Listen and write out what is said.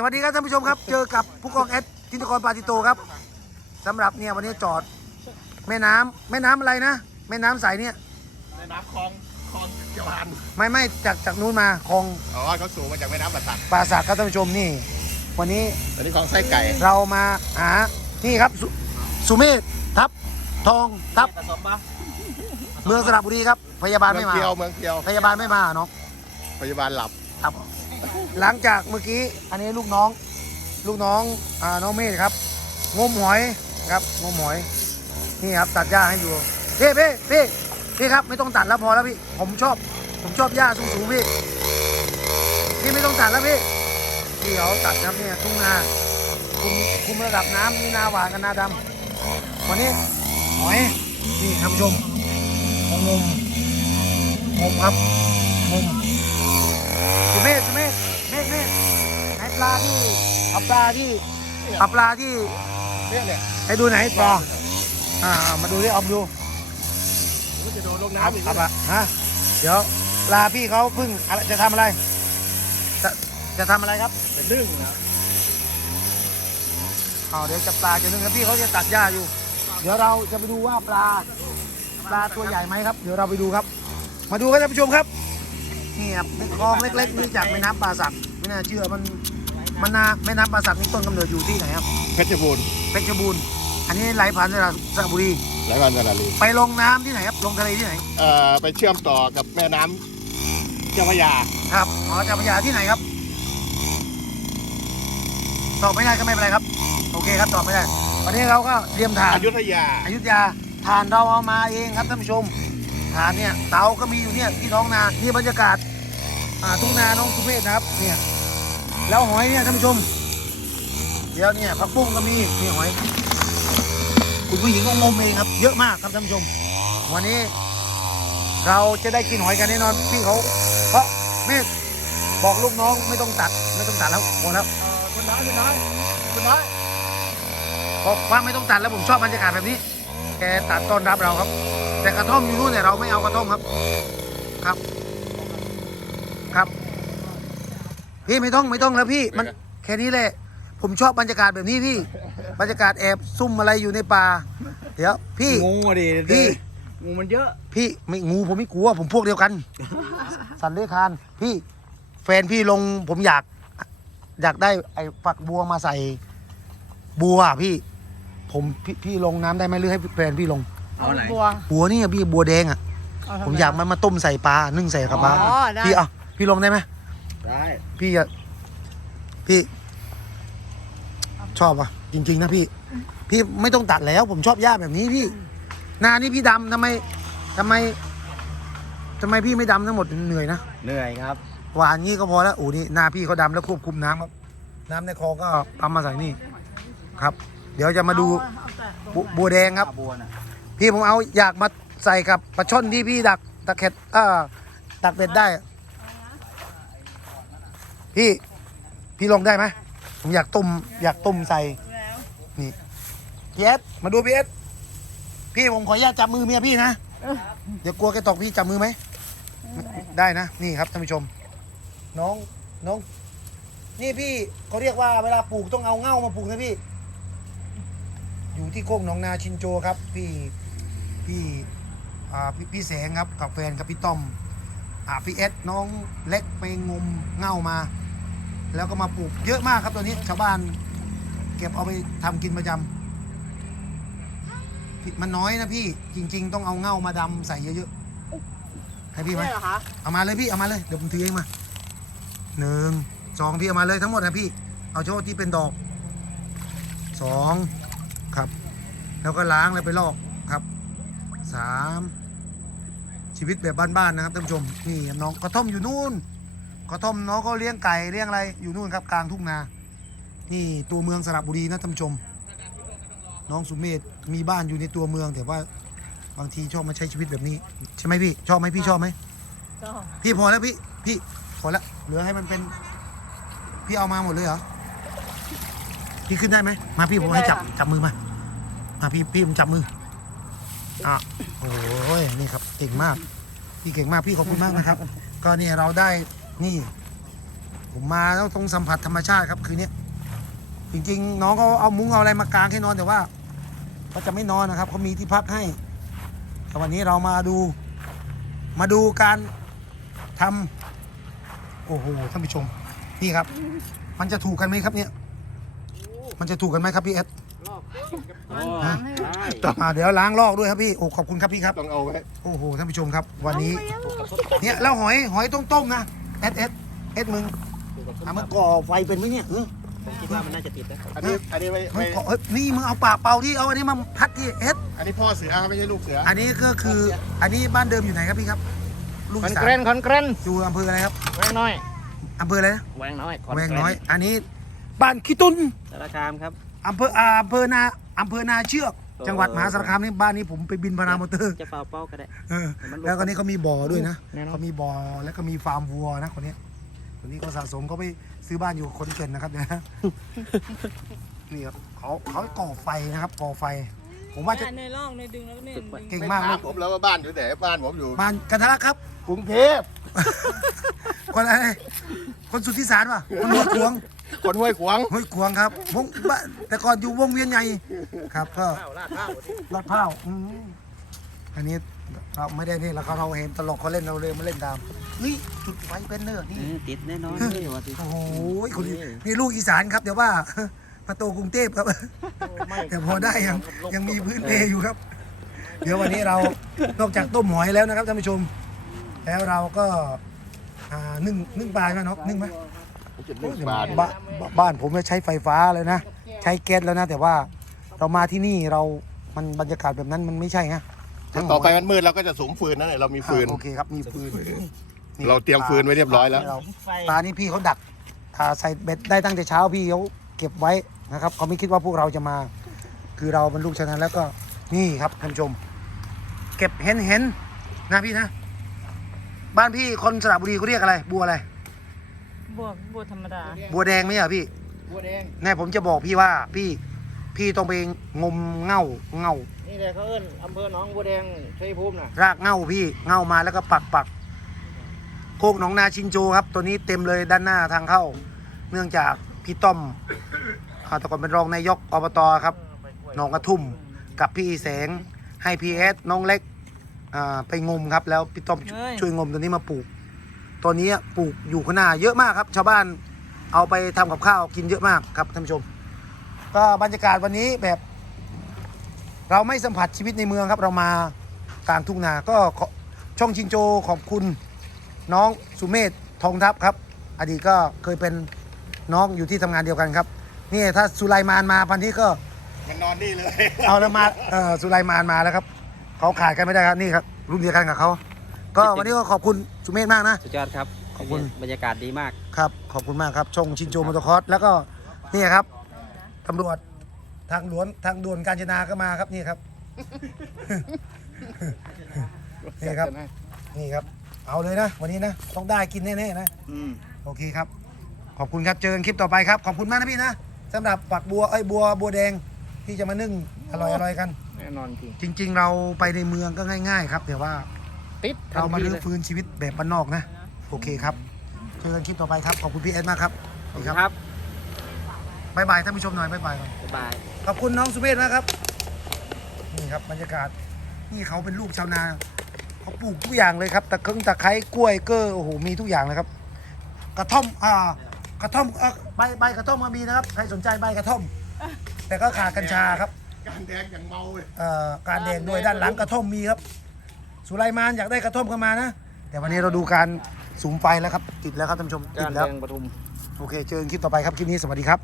สวัสดีครับท่านผู้ชมครับ เจอกับผู้กองแอดทินตกรปาติโตครับสำหรับเนี่ยวันนี้จอดแม่น้ำแม่น้ำอะไรนะ แม่น้ำใสเนี่ยในน้ำคลองคลองเกียวหันไม่ไม่จากจากนู้นมาคลองอ๋อเขาสูงมาจากแม่น้ำประสักปราสาทครับท่านผู้ชมนี่ วันนี้ตอนนี้คลองไส้ไก่เรามาหานี่ครับสสุเมธทับทองทับผสมปะเมืองสระบุรีครับ พยาบาลเมือไม่งมาเกียวเมืองเกียวพยาบาลไม่มาเนาะพยาบาลหลับครับ หลังจากเมื่อกี้อันนี้ลูกน้อง ลูกน้องอ่าน้องเมธครับงมหอยครับงมหอย นี่ครับตัดหญ้าให้อยู่พี่พี่พี่พี่ครับไม่ต้องตัดแล้วพอแล้วพี่ผมชอบ ผมชอบหญ้าสูงสูงๆพี่พี่ไม่ต้องตัดแล้วพี่พี่เขาตัดครับเนี่ยทุ่งนาคุมคุมระดับน้ำนี่นาหวานกับนาดำวันนี้หอยนี่ท่านผู้ชมงมงมครับงมสุเมธสุเมธเมฆเมฆไหน ปลาที่เอาปลาที่เอาปลาที่เนี่ยเนี่ยให้ดูไหนปลาอ่ามาดูที่เอาดูมันจะโดนลงครับน้ำอีกครับอะฮะเดี๋ยวปลาพี่เขาเพิ่งอะไรจะทำอะไร จะจะทำอะไรครับเป็นนึ่งนะอ๋อเดี๋ยวจะปลาจะนึ่งครับพี่เขาจะตัดหญ้าอยู่ เดี๋ยวเราจะไปดูว่าปลาปลาตัวใหญ่ไหมครับ เดี๋ยวเราไปดูครับ มาดูกันท่านผู้ชมครับนี่ครับเป็นคลองเล็กๆนี่จากแม่น้ำป่าสักไม่น่าเชื่อมัน มันนาแม่น้ำป่าสักนี่ต้นกำเนิดอยู่ที่ไหนครับ เพชรบูรณ์เพชรบูรณ์อันนี้ไหลผ่านจังหวัดสระบุรีหลายวันสระลีไปลงน้ำที่ไหนครับลงทะเลที่ไหนเอ่อไปเชื่อมต่อกับแม่น้ำเจ้าพระยาครับอ๋อจากพญาที่ไหนครับตอบไม่ได้ก็ไม่เป็นไรครับ โอเคครับตอบไม่ได้วันนี้เราก็เตรียมฐาน อยุธยา อยุธยาฐานเราเอามาเองครับท่านผู้ชมฐานเนี่ยเตาก็มีอยู่เนี่ยที่ท้องนานี่บรรยากาศอ่าทุ่งนาน้องสุเมธนะครับเนี่ย แล้วหอยเนี่ยท่านผู้ชม เดี๋ยวเนี่ยผักบุ้งก็มีนี่หอย คุณผู้หญิงก็งมเองครับ เยอะมากครับท่านผู้ชม วันนี้ เราจะได้กินหอยกันแน่นอนพี่เขาเพราะเมธบอกลูกน้องไม่ต้องตัดไม่ต้องตัดแล้วหมดแล้วคุณน้อยคุณน้อยคุณน้อยบอกว่าไม่ต้องตัดแล้วผมชอบบรรยากาศแบบนี้ แกตัดต้อนรับเราครับ แต่กระท่อมอยู่นู่นเนี่ยเราไม่เอากระท่อมครับ ครับ พี่ไม่ต้องไม่ต้องแล้วพี่มันแค่นี้แหละ ผมชอบบรรยากาศแบบนี้พี่ บรรยากาศแอบซุ่มอะไรอยู่ในป่า เดี๋ยว พี่งูอะดิพี่ งูมันเยอะ พี่ไม่งูผมไม่กลัว ผมพวกเดียวกัน สันเลขานพี่ แฟนพี่ลงผมอยาก อยากได้ไอ้ฝักบัวมาใส่ บัวอะพี่ ผมพี่พี่ลงน้ำได้ไหมหรือให้แฟนพี่ลง เอาไหน บัวบัวนี่อะพี่บัวแดงอะ เทำไผมอยากมันมาต้มใส่ปลานึ่งใส่กับปลาอ๋อได้ พี่เอาพี่ลงได้ไหม ได้พี่อะพี่ ชอบอะ จริง ๆ นะพี่ พี่ไม่ต้องตัดแล้ว ผมชอบหญ้าแบบนี้พี่ หนานี่พี่ดำทำไมทำไมทำไมพี่ไม่ดำทั้งหมดเหนื่อยนะเหนื่อยครับ หวานงี้ก็พอแล้วโอ้นี่หน้าพี่เขาดำแล้วควบคุมน้ำครับ น้ำในคลองก็เอามาใส่นี่ ครับ เดี๋ยวจะมาดูเอาแต่บัวบัวแดงครับ บัวน่ะพี่ผมเอาอยากมาใส่กับปลาช่อนที่พี่ดักตะเข็ดเอ่อดักเบ็ดได้อะ พี่พี่ลงได้ไหมผมอยากต้มอยากต้มใส่แล้วนี่พีเอสมาดูพีเอสพี่ผมขออนุญาตจับมือเมียพี่นะเดี๋ยวกลัวแกตกพี่จับมือไหมได้นะนี่ครับท่านผู้ชม น้องน้อง นี่พี่เขาเรียกว่าเวลาปลูกต้องเอาเง่ามาปลูกนะพี่ อยู่ที่โคกหนองนาชินโจครับ พี่พี่อ่าพี่พี่แสงครับกับแฟนกับพี่ต้อมอ่าพี่เอสน้องเล็กไปงมเง่ามา แล้วก็มาปลูกเยอะมากครับตัวนี้ชาวบ้าน เก็บเอาไปทำกินประจำพี่มันน้อยนะพี่จริง ๆ ต้องเอาเง่ามาดำใส่เยอะๆให้พี่ไหมใช่เหรอคะเอามาเลยพี่เอามาเลยเดี๋ยวผมถือเองมาหนึ่งสองพี่เอามาเลยทั้งหมดนะพี่ เอาเฉพาะที่เป็นดอกสองครับ แล้วก็ล้างแล้วไปลอกครับสามชีวิตแบบบ้านๆนะครับท่านผู้ชมนี่น้องกระท่อมอยู่นู่น กระท่อมน้องก็เลี้ยงไก่เลี้ยงอะไรอยู่นู่นครับกลางทุ่งนา นี่ตัวเมืองสระบุรีนะท่านผู้ชม น้องสุเมธมีบ้านอยู่ในตัวเมืองแต่ว่าบางทีชอบมาใช้ชีวิตแบบนี้ ใช่ไหมพี่ ชอบไหมพี่ชอบไหมก็พี่พอแล้วพี่พี่พอแล้วเหลือให้มันเป็น พี่เอามาหมดเลยเหรอพี่ขึ้นได้ไหมมาพี่ผมให้จับจับมือมามาพี่พี่ผมจับมืออะโอ้ยนี่ครับเก่งมาก พี่เก่งมากพี่ขอบคุณมากนะครับ ก็เนี่ยเราได้ นี่ ผมมาแล้วต้องสัมผัสธรรมชาติครับคืนนี้จริงๆ น้องเขาเอามุ้งเอาอะไรมากางให้นอนแต่ว่าเขาจะไม่นอนนะครับเขามีที่พักให้แต่วันนี้เรามาดู มาดูการทำโอ้โหท่านผู้ชม นี่ครับ มันจะถูกกันไหมครับเนี่ย มันจะถูกกันไหมครับพี่เอสได้อ่าเดี๋ยวล้างลอกด้วยครับพี่โอ้ขอบคุณครับพี่ครับต้องเอาไว้โอ้โหท่านผู้ชมครับ วันนี้ เนี่ยแล้วหอยหอยต้มๆนะ เอสเอสเอสมึงอะมันก่อไฟเป็นไหมเนี่ยเออผมคิดว่ามันน่าจะติดนะอันนี้อันนี้ไม่มันไม่ก่อเอ้ยนี่มึงเอาปากเป่าที่เอาอันนี้มาพัดที่เอสอันนี้พ่อเสือไม่ใช่ลูกเสืออันนี้ก็คืออันนี้บ้านเดิมอยู่ไหนครับพี่ครับ ลูกคอนอีสาเกรนนคอนเกรนอยู่อำเภออะไรครับแวงน้อยอำเภออะไรนะแวงน้อยแวงน้อย อันนี้บ้านขี้ตุนสารคามครับอำเภออ่าอำเภอนาอำเภอนาเชือก จังหวัดมหาสารคามนี่บ้านนี้ผมไปบินพารามอเตอร์จะเฝ้าเป้าก็ได้เออแล้วก็นี่เขามีบ่อด้วยนะแน่นอนเขามีบ่อแล้วก็มีฟาร์มวัวนะคนเนี้ยคนนี้เขาสะสมเขาไปซื้อบ้านอยู่คนเก่นนะครับเนี่ยนี่ครับเขาเขาก่อไฟนะครับก่อไฟ ผมว่าจะในร่องในดึงแล้วก็เนี่ยดึงเก่งไม่มากถาลูมกผมแล้วว่าบ้านอยู่ไหนบ้านผมอยู่บ้านกันทะลักครับกรุงเทพ คนอะไรคนสุทธิสารป่ะคนหัวขวงคนห้วยขวางห้วยขวงครับวงบ้านแต่ก่อนอยู่วงเวียนใหญ่ครับก็ข้าวลาดข้าวลาดพร้าวอืมอันนี้เราไม่ได้นี่เราเขาเราเห็นตลกเขาเล่นเราเลยมาเล่นตามนี่จุดไฟเป็นเนอร์นี่ติดแน่นอนนี่ว่าติดโอ้โหคนนี้นี่ลูกอีสานครับเดี๋ยวว่าประตูกรุงเทพครับแต่พอได้ยังยังมีพื้นเพอยู่ครับ เดี๋ยววันนี้เรานอกจากต้มหอยแล้วนะครับท่านผู้ชม แล้วเราก็ อ่านึ่งนึ่งปลาไหมเนาะนึ่งไหมจุดหนึ่งบาทบ้านบ้านผมเนี่ยใช้ไฟฟ้าเลยนะ ใช้แก๊สแล้วนะ แต่ว่าเรามาที่นี่เรา มันบรรยากาศแบบนั้นมันไม่ใช่ฮะทั้งต่อไปมันมืดเราก็จะสมฟืนนั่นแหละเรามีฟืน อ่าโอเคครับมีฟืนนี่เราเตรียมฟืนไว้เรียบร้อยแล้วให้ปลานี่พี่เขาดักอ่าใส่เบ็ดได้ตั้งแต่เช้าพี่เขาเก็บไว้นะครับเขาไม่คิดว่าพวกเราจะมา คือเราเป็นลูกชนะแล้วก็นี่ครับท่านผู้ชม เก็บเห็นเห็นนะพี่นะ บ้านพี่คนสระบุรีเขาเรียกอะไร บัวอะไร บวกบวกธรรมดา บัวแดงไหมอะพี่บัวแดงแน่ผมจะบอกพี่ว่าพี่พี่ต้องไปงมเง่าเง่านี่แหละเขาเอิ้นอำเภอหนองบัวแดงชัยภูมิน่ะรากเง่าพี่เง่ามาแล้วก็ปักปักโคกหนองนาชินโจครับ ตัวนี้เต็มเลยด้านหน้าทางเข้า เนื่องจากพี่ต้อมอ่าแต่ก่อนเป็นรองนายกอบตครับหนองกระทุ่มกับพี่แสงให้พีเอสน้องเล็กอ่า ไปงมครับ แล้วพี่ต้อมช่วยเฮ้ย ช่วยงมตัวนี้มาปลูกตัวนี้ปลูกอยู่ข้างหน้าเยอะมากครับ ชาวบ้านเอาไปทำกับข้าวกินเยอะมากครับท่านผู้ชม ก็บรรยากาศวันนี้แบบ เราไม่สัมผัสชีวิตในเมืองครับ เรามากลางทุ่งนาก็ขอช่องชินโจขอบคุณ น้องสุเมธทองทัพครับ อดีตก็เคยเป็นน้องอยู่ที่ทำงานเดียวกันครับนี่ถ้าสุไลมานมาพันนี้ก็ มันนอนนี่เลย เอาแล้วมาเออสุไลมานมาแล้วครับ เขาขาดกันไม่ได้ครับนี่ครับ รุ่นเดียวกันกับเขา ก็วันนี้ก็ขอบคุณสุเมธมากนะ สุดยอดครับขอบคุณ บรรยากาศดีมากครับ ขอบคุณมากครับ ชงชินโจมอเตอร์คอร์สแล้วก็นี่ครับตำรวจทางหลวงทางด่วนกาญจนาก็มาครับนี่ครับ นี่ครับ นี่ครับ เอาเลยนะ วันนี้นะ ต้องได้กินแน่ๆนะ อืมโอเคครับ ขอบคุณครับ เจอกันคลิปต่อไปครับ ขอบคุณมากนะพี่นะสำหรับปักบัวไอ้ย บัว บัวแดง ที่จะมานึ่งอร่อยอร่อยกันแน่นอนจริง จริง ๆ เราไปในเมืองก็ง่าย ๆ ครับแต่ว่าติดเรามาทันทีลื้อลยฟื้นชีวิตแบบบ้านนอกนะ โอเคครับเจอกันคลิปต่อไปครับ ขอบคุณพี่เอสมากครับขอบนี่คุณครับครับบายบายท่านผู้ชมหน่อยบายบายก่อนบ๊ายบายขอบคุณน้องสุเมธนะครับ นี่ครับบรรยากาศ นี่เขาเป็นลูกชาวนาเขาปลูกทุกอย่างเลยครับตะเครื่องตะไคร้กล้วยเกอร์โอ้โหมีทุกอย่างเลยครับ กระท่อมอ่ากระท่อมเอ่อใบใบกระท่อมก็มีนะครับใครสนใจใบกระท่อม แต่ก็ขาดกัญชาครับ การแดงอย่างเมาเลยเอ่อการแดงด้วยด้านหลังกระท่อมมีครับ สุไลมานอยากได้กระท่อมเข้ามานะ แต่วันนี้เราดูการสูมไฟแล้วครับ ติดแล้วครับท่านผู้ชมติกาดรแล้วแดงปทุม โอเค เจอกันคลิปต่อไปครับ คลิปนี้สวัสดีครับ